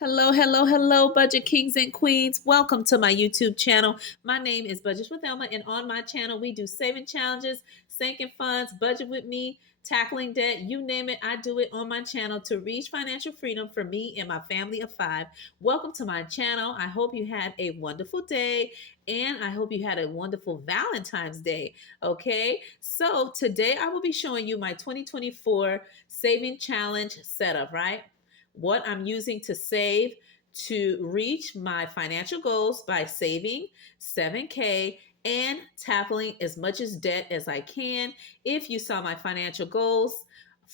Hello, hello, hello, budget kings and queens. Welcome to my YouTube channel. My name is Budget with Elma, and on my channel, we do saving challenges, sinking funds, budget with me, tackling debt, you name it. I do it on my channel to reach financial freedom for me and my family of five. Welcome to my channel. I hope you had a wonderful day, and I hope you had a wonderful Valentine's Day. Okay, so today I will be showing you my 2024 saving challenge setup, right? What I'm using to save to reach my financial goals by saving 7K and tackling as much as debt as I can. If you saw my financial goals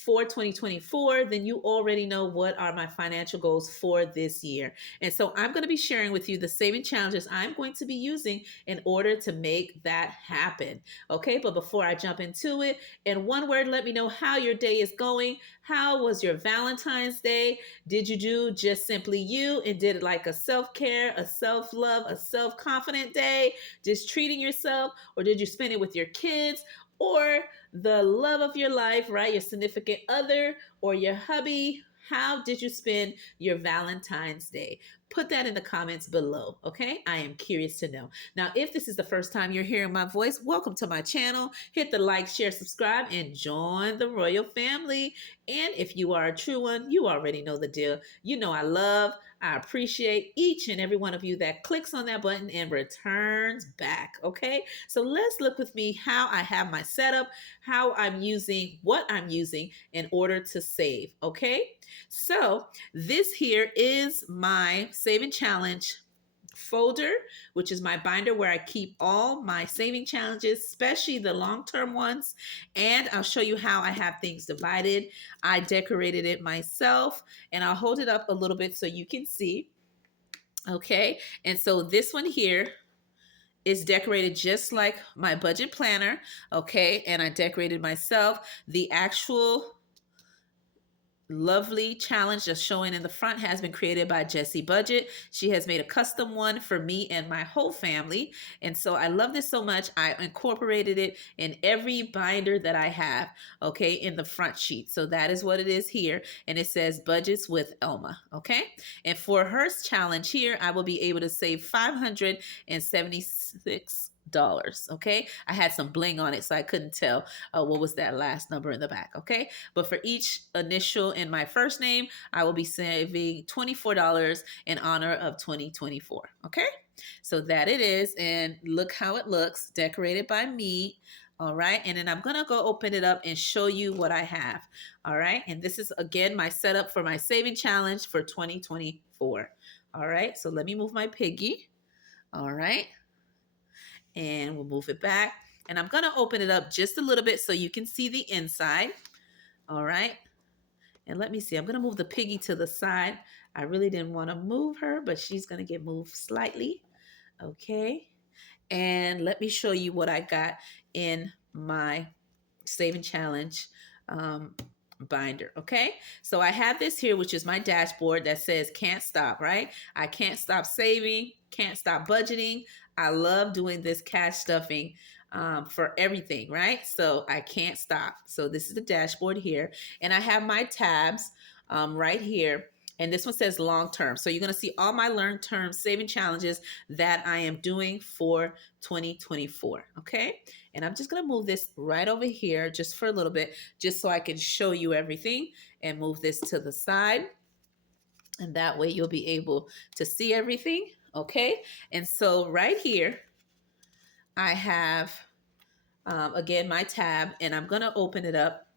for 2024, then you already know what are my financial goals for this year. And so I'm going to be sharing with you the saving challenges I'm going to be using in order to make that happen. Okay, but before I jump into it, in one word, let me know how your day is going. How was your Valentine's Day? Did you do just simply you and did it like a self-care, a self-love, a self-confident day, just treating yourself? Or did you spend it with your kids or the love of your life, right? Your significant other or your hubby? How did you spend your Valentine's Day? Put that in the comments below, okay? I am curious to know. Now, if this is the first time you're hearing my voice, welcome to my channel. Hit the like, share, subscribe, and join the royal family. And if you are a true one, you already know the deal. You know I appreciate each and every one of you that clicks on that button and returns back, okay? So let's look with me how I have my setup, how I'm using, what I'm using in order to save, okay? So this here is my saving challenge folder, which is my binder where I keep all my saving challenges, especially the long-term ones. And I'll show you how I have things divided. I decorated it myself, and I'll hold it up a little bit so you can see. Okay, and so this one here is decorated just like my budget planner. Okay, and I decorated myself. The actual lovely challenge just showing in the front has been created by Jessie Budget. She has made a custom one for me and my whole family. And so I love this so much. I incorporated it in every binder that I have, okay, in the front sheet. So that is what it is here. And it says budgets with Elma, okay? And for her challenge here, I will be able to save $576. Okay, I had some bling on it, so I couldn't tell what was that last number in the back. Okay, but for each initial in my first name, I will be saving $24 in honor of 2024. Okay, so that it is, and look how it looks, decorated by me. All right, and then I'm gonna go open it up and show you what I have. All right, and this is again my setup for my saving challenge for 2024. All right, so let me move my piggy. All right, and we'll move it back. And I'm gonna open it up just a little bit so you can see the inside. All right, and let me see, I'm gonna move the piggy to the side. I really didn't wanna move her, but she's gonna get moved slightly. Okay, and let me show you what I got in my saving challenge binder. Okay, so I have this here, which is my dashboard that says can't stop, right? I can't stop saving, can't stop budgeting. I love doing this cash stuffing for everything, right? So I can't stop. So this is the dashboard here, and I have my tabs right here. And this one says long term. So you're going to see all my long term saving challenges that I am doing for 2024. Okay. And I'm just going to move this right over here just for a little bit, just so I can show you everything, and move this to the side. And that way you'll be able to see everything. Okay. And so right here, I have, again, my tab, and I'm going to open it up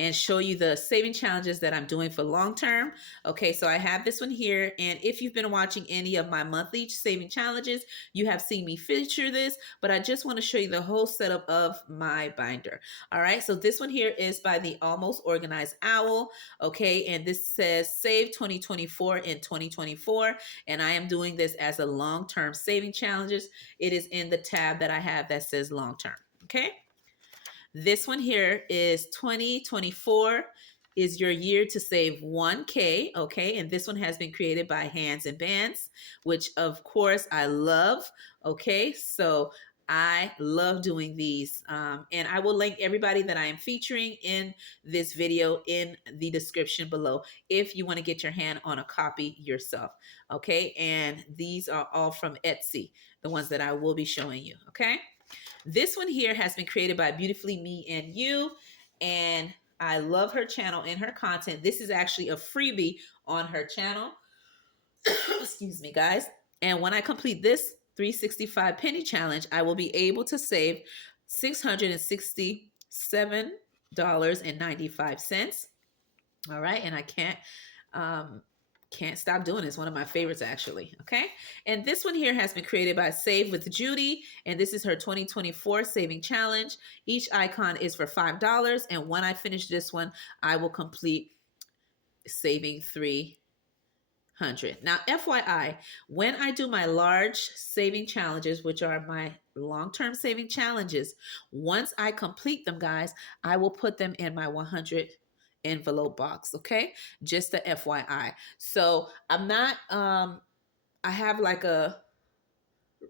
and show you the saving challenges that I'm doing for long term. Okay, so I have this one here, and if you've been watching any of my monthly saving challenges, you have seen me feature this, but I just want to show you the whole setup of my binder. All right, so this one here is by the Almost Organized Owl. Okay, and this says save 2024 in 2024, and I am doing this as a long-term saving challenges. It is in the tab that I have that says long term. Okay. This one here is 2024 is your year to save 1K, okay? And this one has been created by Hands and Bands, which of course I love, okay? So I love doing these. And I will link everybody that I am featuring in this video in the description below if you want to get your hand on a copy yourself. Okay. And these are all from Etsy, the ones that I will be showing you. Okay. This one here has been created by Beautifully Me and You. And I love her channel and her content. This is actually a freebie on her channel. Excuse me, guys. And when I complete this 365 penny challenge, I will be able to save $667.95. All right. And I can't stop doing it. It's one of my favorites, actually. Okay. And this one here has been created by Save with Judy. And this is her 2024 saving challenge. Each icon is for $5. And when I finish this one, I will complete saving 300. Now, FYI, when I do my large saving challenges, which are my long-term saving challenges, once I complete them, guys, I will put them in my 100 envelope box. Okay. Just a FYI. So I'm not, I have like a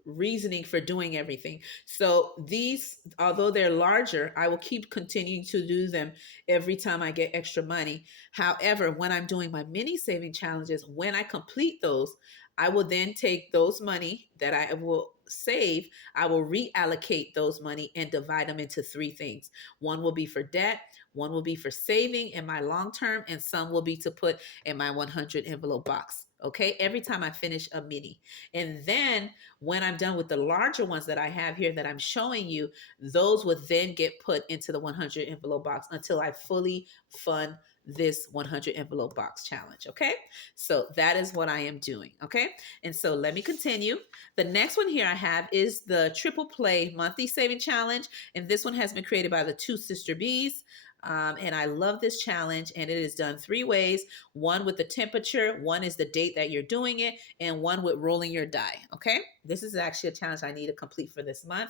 reasoning for doing everything. So these, although they're larger, I will keep continuing to do them every time I get extra money. However, when I'm doing my mini saving challenges, when I complete those, I will then take those money that I will save, I will reallocate those money and divide them into three things. One will be for debt, one will be for saving in my long term, and some will be to put in my 100 envelope box. Okay, every time I finish a mini. And then when I'm done with the larger ones that I have here that I'm showing you, those would then get put into the 100 envelope box until I fully fund this 100 envelope box challenge. Okay. So that is what I am doing. Okay. And so let me continue. The next one here I have is the triple play monthly saving challenge. And this one has been created by the two sister bees. And I love this challenge, and it is done three ways. One with the temperature, one is the date that you're doing it, and one with rolling your die. Okay, this is actually a challenge I need to complete for this month,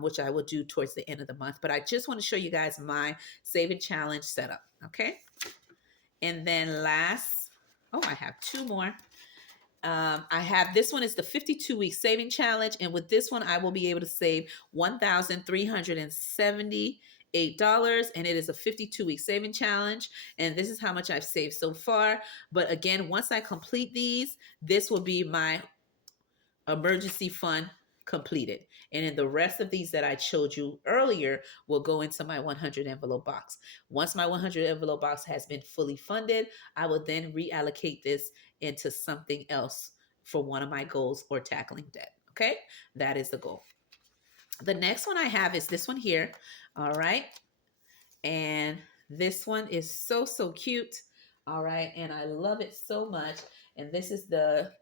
which I will do towards the end of the month. But I just want to show you guys my saving challenge setup. Okay, and then last, oh, I have two more. I have this one is the 52-week saving challenge, and with this one, I will be able to save $1,378, and it is a 52-week saving challenge. And this is how much I've saved so far. But again, once I complete these, this will be my emergency fund completed. And then the rest of these that I showed you earlier will go into my 100 envelope box. Once my 100 envelope box has been fully funded, I will then reallocate this into something else for one of my goals or tackling debt. Okay, that is the goal. The next one I have is this one here. All right. And this one is so, so cute. All right. And I love it so much. And this is the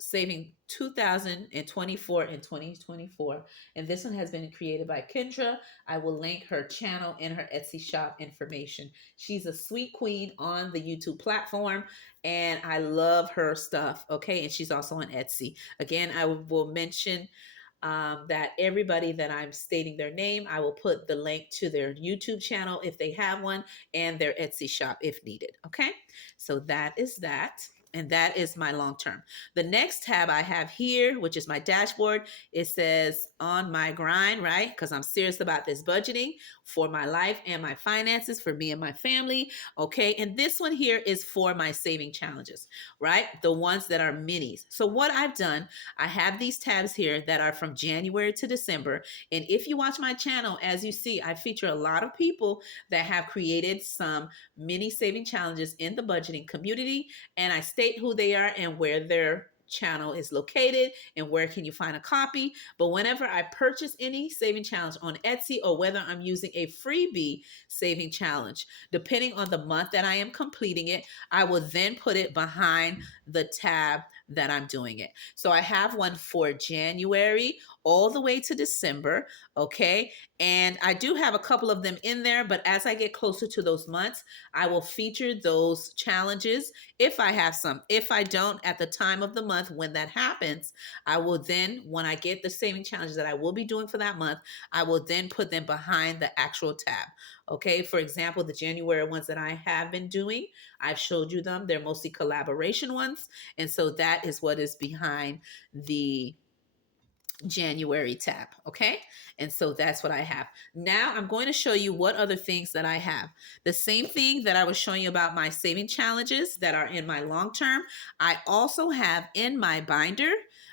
saving 2024 and 2024, and this one has been created by Kendra. I will link her channel and her Etsy shop information. She's a sweet queen on the YouTube platform, and I love her stuff. Okay, and she's also on Etsy. Again, I will mention that everybody that I'm stating their name, I will put the link to their YouTube channel if they have one, and their Etsy shop if needed. Okay, so that is that. And that is my long term. The next tab I have here, which is my dashboard, it says on my grind, right? Because I'm serious about this budgeting for my life and my finances, for me and my family. Okay. And this one here is for my saving challenges, right? The ones that are minis. So what I've done, I have these tabs here that are from January to December. And if you watch my channel, as you see, I feature a lot of people that have created some mini saving challenges in the budgeting community. And I state who they are and where their channel is located and where can you find a copy. But whenever I purchase any saving challenge on Etsy, or whether I'm using a freebie saving challenge, depending on the month that I am completing it, I will then put it behind the tab that I'm doing it. So I have one for January all the way to December. Okay. And I do have a couple of them in there, but as I get closer to those months, I will feature those challenges if I have some. If I don't, at the time of the month when that happens, I will then, when I get the saving challenges that I will be doing for that month, I will then put them behind the actual tab. Okay. For example, the January ones that I have been doing, I've showed you them. They're mostly collaboration ones. And so that is what is behind the January tab. Okay. And so that's what I have. Now I'm going to show you what other things that I have. The same thing that I was showing you about my saving challenges that are in my long term, I also have in my binder.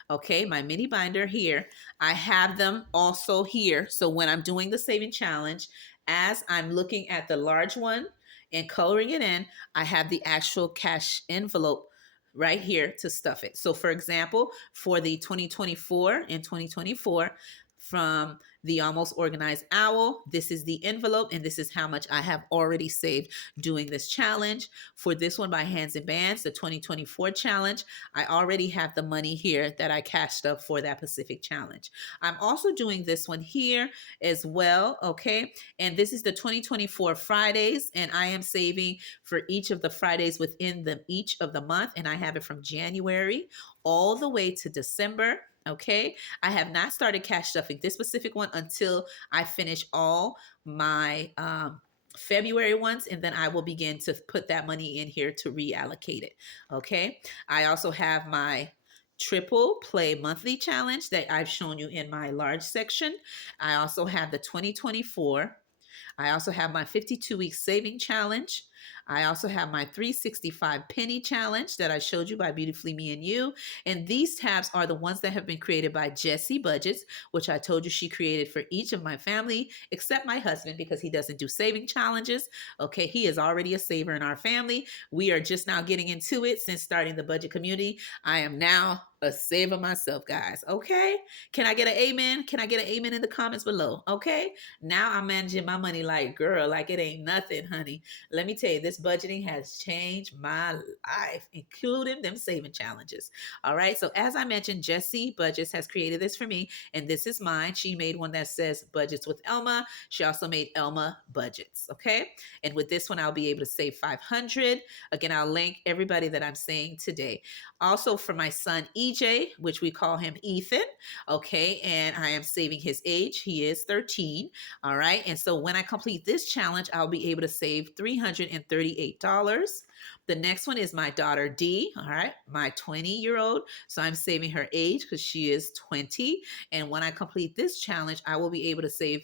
Okay, my mini binder here. I have them also here. So when I'm doing the saving challenge, as I'm looking at the large one and coloring it in, I have the actual cash envelope right here to stuff it. So for example, for the 2024 and 2024 from the Almost Organized Owl, this is the envelope and this is how much I have already saved doing this challenge. For this one by Hands and Bands, the 2024 challenge, I already have the money here that I cashed up for that Pacific challenge. I'm also doing this one here as well, okay? And this is the 2024 Fridays, and I am saving for each of the Fridays within each of the month, and I have it from January all the way to December. Okay, I have not started cash stuffing this specific one until I finish all my February ones, and then I will begin to put that money in here to reallocate it. Okay, I also have my triple play monthly challenge that I've shown you in my large section. I also have the 2024. I also have my 52-week saving challenge. I also have my 365 penny challenge that I showed you by Beautifully Me and You. And these tabs are the ones that have been created by Jessie Budgets, which I told you she created for each of my family, except my husband because he doesn't do saving challenges. Okay, he is already a saver in our family. We are just now getting into it since starting the budget community. I am now a saver myself, guys. Okay, can I get an amen? Can I get an amen in the comments below? Okay, now I'm managing my money like, girl, like it ain't nothing, honey. Let me tell you, this budgeting has changed my life, including them saving challenges. All right. So as I mentioned, Jessie Budgets has created this for me, and this is mine. She made one that says Budgets with Elma. She also made Elma Budgets. Okay. And with this one, I'll be able to save 500. Again, I'll link everybody that I'm saying today. Also for my son EJ, which we call him Ethan. Okay. And I am saving his age. He is 13. All right. And so when I complete this challenge, I'll be able to save $338. The next one is my daughter D. All right. My 20-year-old. So I'm saving her age because she is 20. And when I complete this challenge, I will be able to save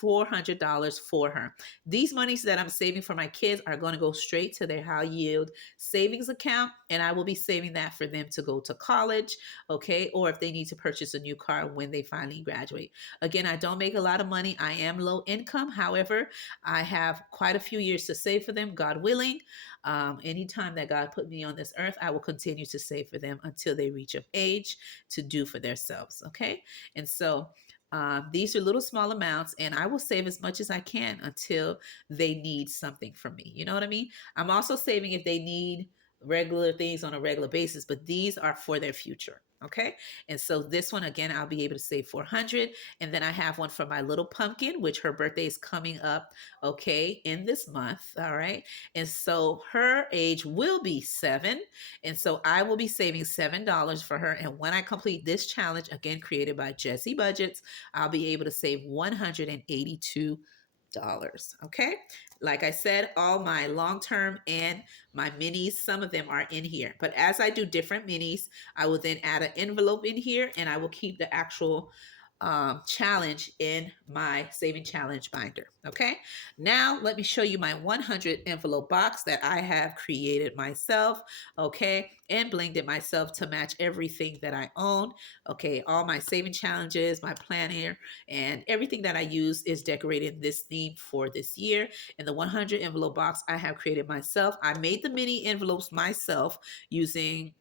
$400 for her. These monies that I'm saving for my kids are going to go straight to their high yield savings account. And I will be saving that for them to go to college. Okay. Or if they need to purchase a new car when they finally graduate. Again, I don't make a lot of money. I am low income. However, I have quite a few years to save for them, God willing. Anytime that God put me on this earth, I will continue to save for them until they reach of age to do for themselves. Okay. And so these are little small amounts, and I will save as much as I can until they need something from me. You know what I mean? I'm also saving if they need regular things on a regular basis, but these are for their future. Okay. And so this one, again, I'll be able to save 400. And then I have one for my little pumpkin, which her birthday is coming up, okay, in this month. All right. And so her age will be 7. And so I will be saving $7 for her. And when I complete this challenge, again, created by Jessie Budgets, I'll be able to save $182. Okay. Like I said, all my long term and my minis, some of them are in here. But as I do different minis, I will then add an envelope in here and I will keep the actual challenge in my saving challenge binder. Okay. Now let me show you my 100 envelope box that I have created myself. Okay. And blinged it myself to match everything that I own. Okay. All my saving challenges, my planner, and everything that I use is decorated this theme for this year. And the 100 envelope box I have created myself. I made the mini envelopes myself using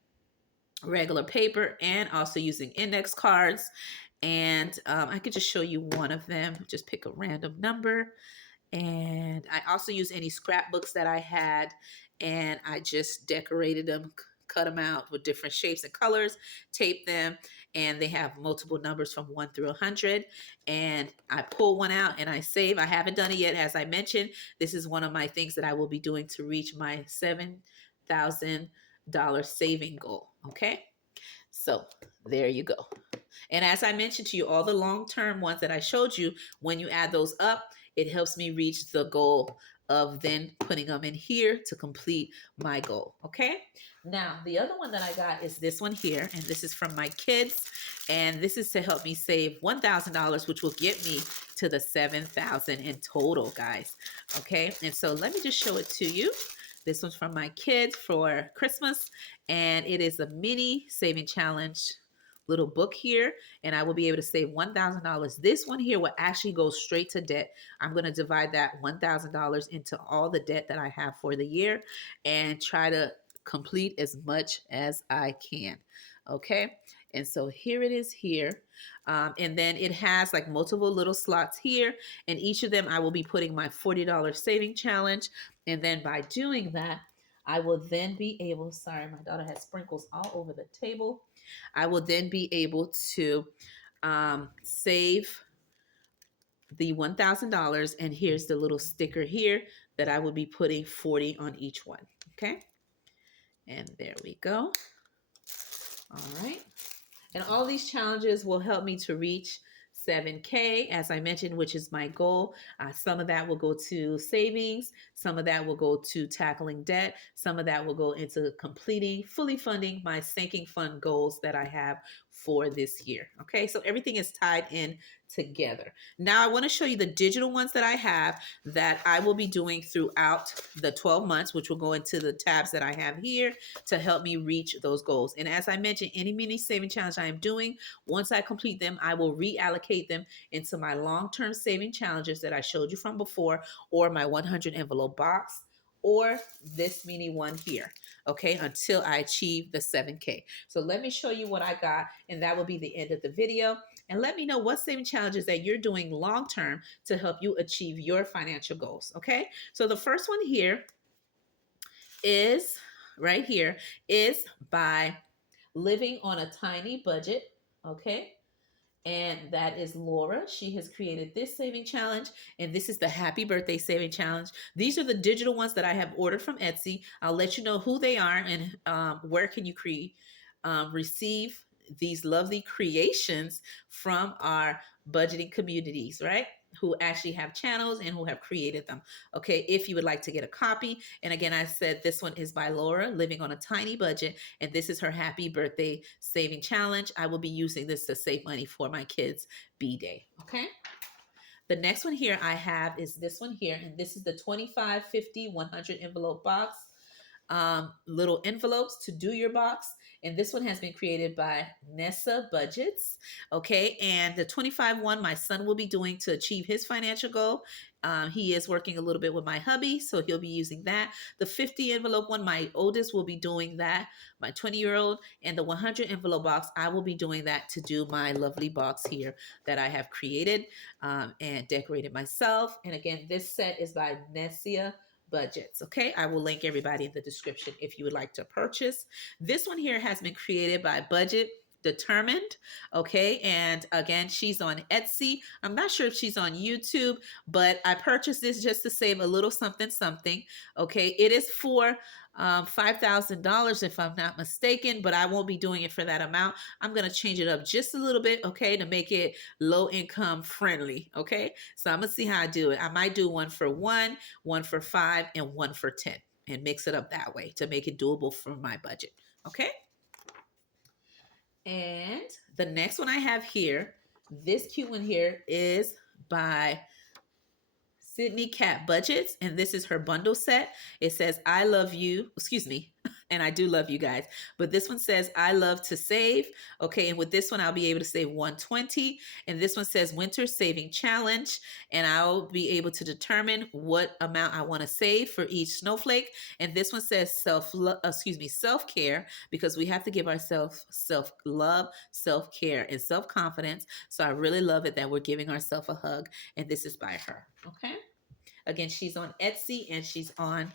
regular paper and also using index cards. And I could just show you one of them. Just pick a random number. And I also use any scrapbooks that I had. And I just decorated them, cut them out with different shapes and colors, tape them. And they have multiple numbers from 1 through 100. And I pull one out and I save. I haven't done it yet. As I mentioned, this is one of my things that I will be doing to reach my $7,000 saving goal. Okay. So there you go. And as I mentioned to you, all the long-term ones that I showed you, when you add those up, it helps me reach the goal of then putting them in here to complete my goal. Okay. Now, the other one that I got is this one here, and this is from my kids, and this is to help me save $1,000, which will get me to the 7,000 in total, guys. Okay. And so let me just show it to you. This one's from my kids for Christmas, and it is a mini saving challenge little book here, and I will be able to save $1,000. This one here will actually go straight to debt. I'm going to divide that $1,000 into all the debt that I have for the year and try to complete as much as I can. Okay. And so here it is here. And then it has like multiple little slots here. And each of them, I will be putting my $40 saving challenge. And then by doing that, I will then be able, sorry, my daughter has sprinkles all over the table. I will then be able to save the $1,000. And here's the little sticker here that I will be putting 40 on each one. Okay. And there we go. All right. And all these challenges will help me to reach 7K, as I mentioned, which is my goal. Some of that will go to savings. Some of that will go to tackling debt. Some of that will go into completing, fully funding my sinking fund goals that I have for this year. Okay, so everything is tied in together. Now I want to show you the digital ones that I have that I will be doing throughout the 12 months, which will go into the tabs that I have here to help me reach those goals. And as I mentioned, any mini saving challenge I am doing, once I complete them, I will reallocate them into my long-term saving challenges that I showed you from before, or my 100 envelope box, or this mini one here, okay, until I achieve the 7K. So let me show you what I got, and that will be the end of the video. And let me know what saving challenges that you're doing long-term to help you achieve your financial goals, okay? So the first one here is right here is by living on a tiny budget, okay? And that is Laura. She has created this saving challenge, and this is the happy birthday saving challenge. These are the digital ones that I have ordered from Etsy. I'll let you know who they are and where can you receive these lovely creations from our budgeting communities, right? Who actually have channels and who have created them. Okay, if you would like to get a copy. And again, I said this one is by Laura, living on a tiny budget. And this is her happy birthday saving challenge. I will be using this to save money for my kids' B-Day. Okay. The next one here I have is this one here. And this is the 25, 50, 100 envelope box. Little envelopes to do your box. And this one has been created by Nessa Budgets. Okay. And the 25 one, my son will be doing to achieve his financial goal. He is working a little bit with my hubby, so he'll be using that. The 50 envelope one, my oldest will be doing that, my 20-year-old. And the 100 envelope box, I will be doing that to do my lovely box here that I have created and decorated myself. And again, this set is by Nessa Budgets. Okay, I will link everybody in the description if you would like to purchase. This one here has been created by Budget Determined. Okay, and again, she's on Etsy. I'm not sure if she's on YouTube, but I purchased this just to save a little something something. Okay, it is for $5,000 if I'm not mistaken, but I won't be doing it for that amount. I'm going to change it up just a little bit, okay, to make it low income friendly, okay? So I'm going to see how I do it. I might do one for one for five, and one for 10, and mix it up that way to make it doable for my budget, okay? And the next one I have here, this cute one here is by Sydney Cat Budgets, and this is her bundle set. It says, I love you, excuse me, and I do love you guys, but this one says, I love to save. Okay, and with this one, I'll be able to save 120, and this one says Winter Saving Challenge, and I'll be able to determine what amount I want to save for each snowflake. And this one says self-care, because we have to give ourselves self-love, self-care, and self-confidence. So I really love it that we're giving ourselves a hug, and this is by her. Okay. Again, she's on Etsy and she's on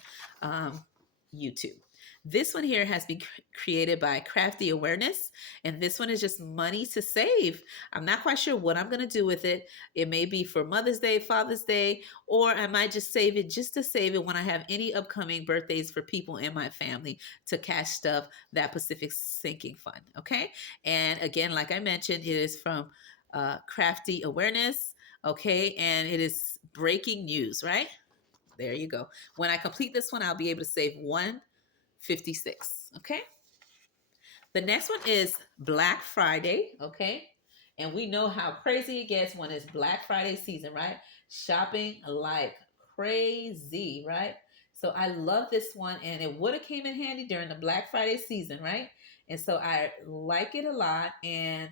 YouTube. This one here has been created by Crafty Awareness, and this one is just money to save. I'm not quite sure what I'm going to do with it. It may be for Mother's Day, Father's Day, or I might just save it just to save it when I have any upcoming birthdays for people in my family to cash stuff that Pacific Sinking Fund. Okay. And again, like I mentioned, it is from Crafty Awareness. Okay. And it is breaking news, right? there you go. When I complete this one, I'll be able to save 156. Okay. The next one is Black Friday. Okay. And we know how crazy it gets when it's Black Friday season, right? Shopping like crazy, right? So I love this one, and it would have came in handy during the Black Friday season, right? And so I like it a lot. And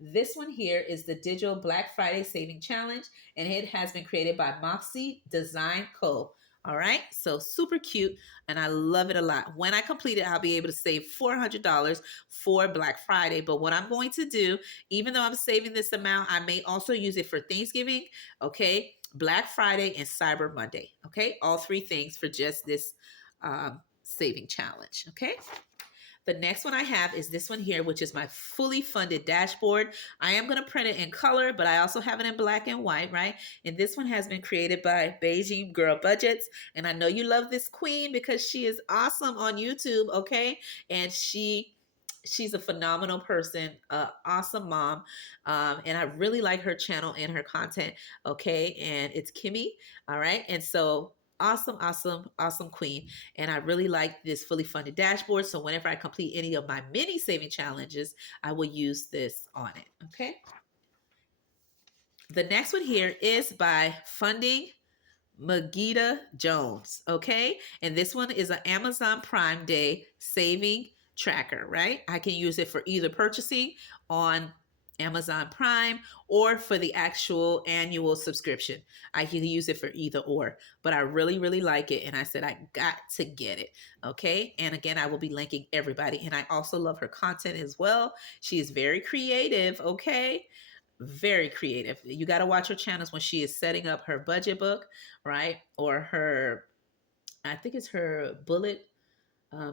this one here is the Digital Black Friday Saving Challenge, and it has been created by Moxy Design Co. All right, so super cute, and I love it a lot. When I complete it, I'll be able to save $400 for Black Friday. But what I'm going to do, even though I'm saving this amount, I may also use it for Thanksgiving, okay, Black Friday, and Cyber Monday, okay, all three things for just this saving challenge, okay. The next one I have is this one here, which is my fully funded dashboard. I am going to print it in color, but I also have it in black and white, right? And this one has been created by Beijing Girl Budgets. And I know you love this queen because she is awesome on YouTube, okay? And she's a phenomenal person, awesome mom, and I really like her channel and her content, okay? And it's Kimmy, all right? And so awesome, awesome, awesome queen. And I really like this fully funded dashboard. So whenever I complete any of my mini saving challenges, I will use this on it. Okay. The next one here is by Funding Magida Jones. Okay. And this one is an Amazon Prime Day saving tracker, right? I can use it for either purchasing on Amazon Prime or for the actual annual subscription. I can use it for either or, but I really, really like it. And I said, I got to get it. Okay. And again, I will be linking everybody. And I also love her content as well. She is very creative. Okay. Very creative. You got to watch her channels when she is setting up her budget book, right? Or her, I think it's her bullet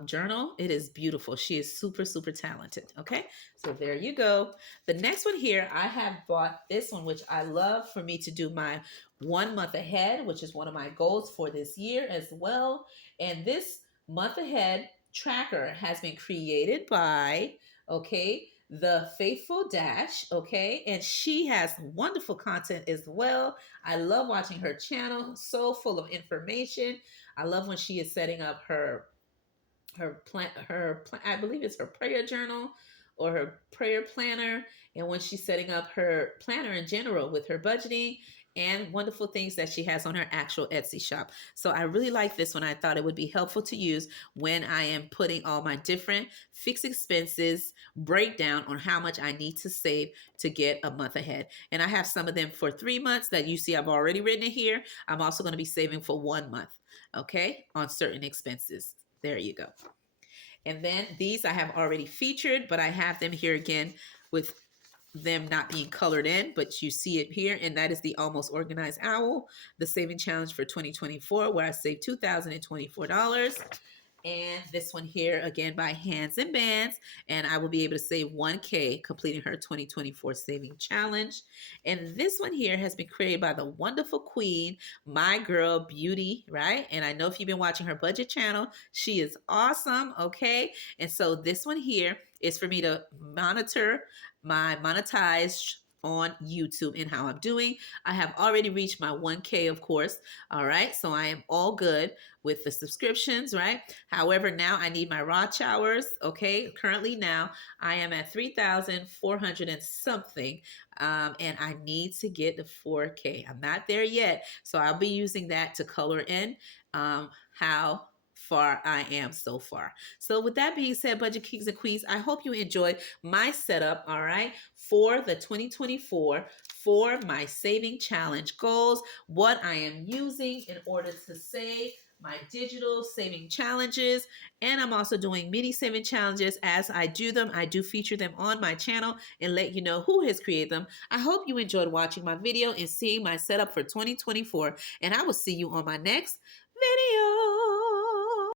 journal. It is beautiful. She is super, super talented. Okay. So there you go. The next one here, I have bought this one, which I love for me to do my 1 month ahead, which is one of my goals for this year as well. And this month ahead tracker has been created by, okay, the Faithful Dash, okay, and she has wonderful content as well. I love watching her channel, so full of information. I love when she is setting up I believe it's her prayer journal or her prayer planner, and when she's setting up her planner in general with her budgeting and wonderful things that she has on her actual Etsy shop. So I really like this one. I thought it would be helpful to use when I am putting all my different fixed expenses breakdown on how much I need to save to get a month ahead. And I have some of them for 3 months that you see I've already written it here. I'm also going to be saving for 1 month, okay, on certain expenses. There you go. And then these I have already featured, but I have them here again with them not being colored in, but you see it here, and that is the Almost Organized Owl, the saving challenge for 2024, where I saved $2,024. And this one here, again, by Hands and Bands. And I will be able to save 1K completing her 2024 saving challenge. And this one here has been created by the wonderful queen, My Girl Beauty, right? And I know if you've been watching her budget channel, she is awesome, okay? And so this one here is for me to monitor my Monetize on YouTube and how I'm doing. I have already reached my 1K, of course. All right. So I am all good with the subscriptions, right? However, now I need my raw hours. Okay. Currently now I am at 3,400 and something. And I need to get the 4K. I'm not there yet. So I'll be using that to color in how far I am so far. So with that being said, Budget Kings and Queens, I hope you enjoyed my setup, all right, for the 2024 for my saving challenge goals, what I am using in order to save my digital saving challenges. And I'm also doing mini saving challenges. As I do them, I do feature them on my channel and let you know who has created them. I hope you enjoyed watching my video and seeing my setup for 2024. And I will see you on my next video.